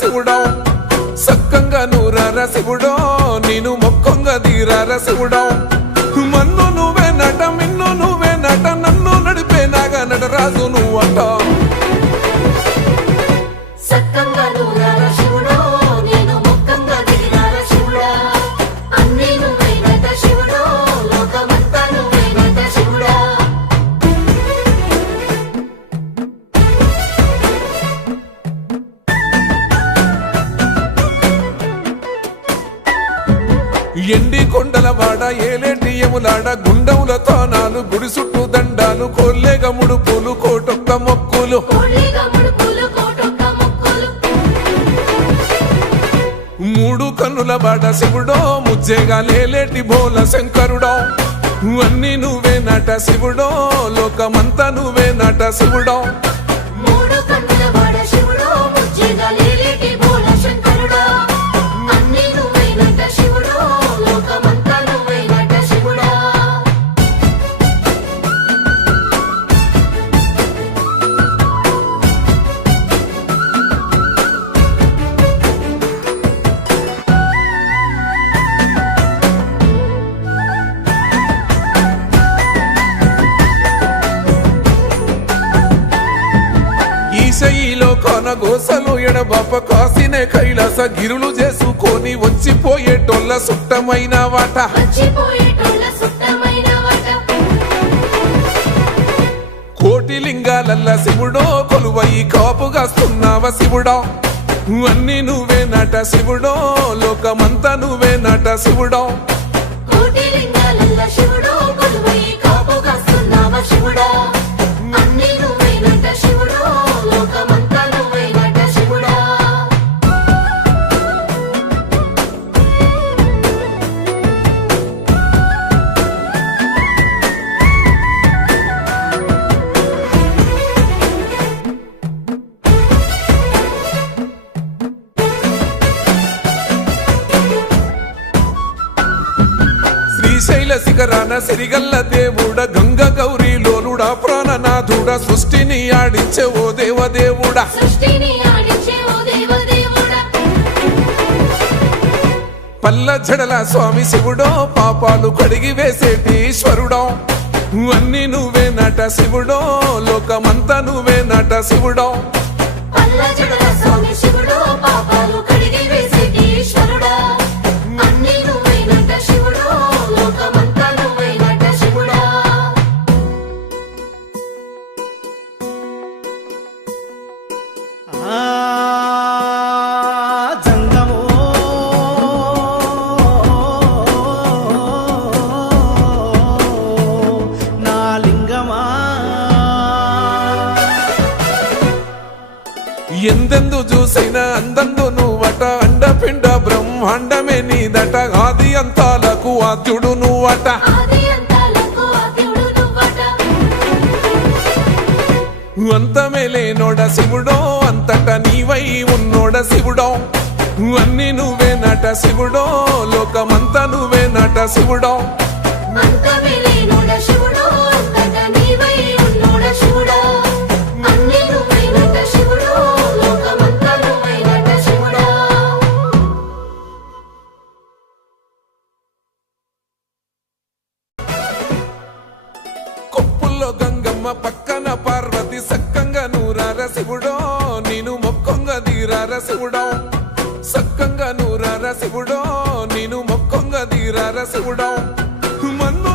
శివుడో సక్కంగా నూరార శివుడో నేను మొక్కంగా దీరార శివుడో మన్ను నువ్వే నట మిన్ను నువ్వే నట నన్ను నడిపే నాగా నటరాజు నువ్వంట ఎండి కొండల వాడ ఏలేటి యములాడ గుండములతో నాలు గుడి చుట్టూ దండాలు కొల్లేగ ముడుపులు కోటొక్క మొక్కులు మూడు కన్నుల వాడ శివుడో ముజ్జేగా లేలేటి బోల శంకరుడో అన్ని నువ్వే నట శివుడో లోకమంతా నువ్వే నట శివుడో ఈశయిలో కొనగోసలు ఎడబాప కాసినే కైలాస గిరులు చేసుకొని వచ్చిపోయేటోళ్ళ సుట్టమైన వాట కోటి లింగాలల్ల శివుడో కొలువయి కాపుగాస్తున్నావ శివుడో అన్ని నువ్వే నట శివుడో లోకమంతా నువ్వే నట శివుడో శ్రీశైల శిఖరాన సిరిగల్ల దేవుడ గంగ గౌరీ లోలుడా ప్రాణనాథుడ సృష్టిని ఆడించే ఓ దేవదేవుడా పల్ల జడల స్వామి శివుడో పాపాలు కడిగి వేసేటి ఈశ్వరుడో అన్ని నువ్వే నట శివుడో లోకమంతా నువ్వే నట శివుడో ఎందెందు చూసైనా అందందు నువ్వట అండపిండ బ్రహ్మాండమే నీదట ఆది అంతాలకు ఆద్యుడు నువ్వట అంతమే లేనోడ శివుడో అంతట నీవై ఉన్నోడ శివుడో అన్ని నువ్వే నట శివుడో లోకమంతా నువ్వే నట శివుడో గంగమ్మ పక్కన పార్వతి సక్కంగా నూరార శివుడో నేను మొక్కంగా దీరార శివుడో సక్కంగా నూరార శివుడో నేను మొక్కంగా దీరార శివుడో మన్ను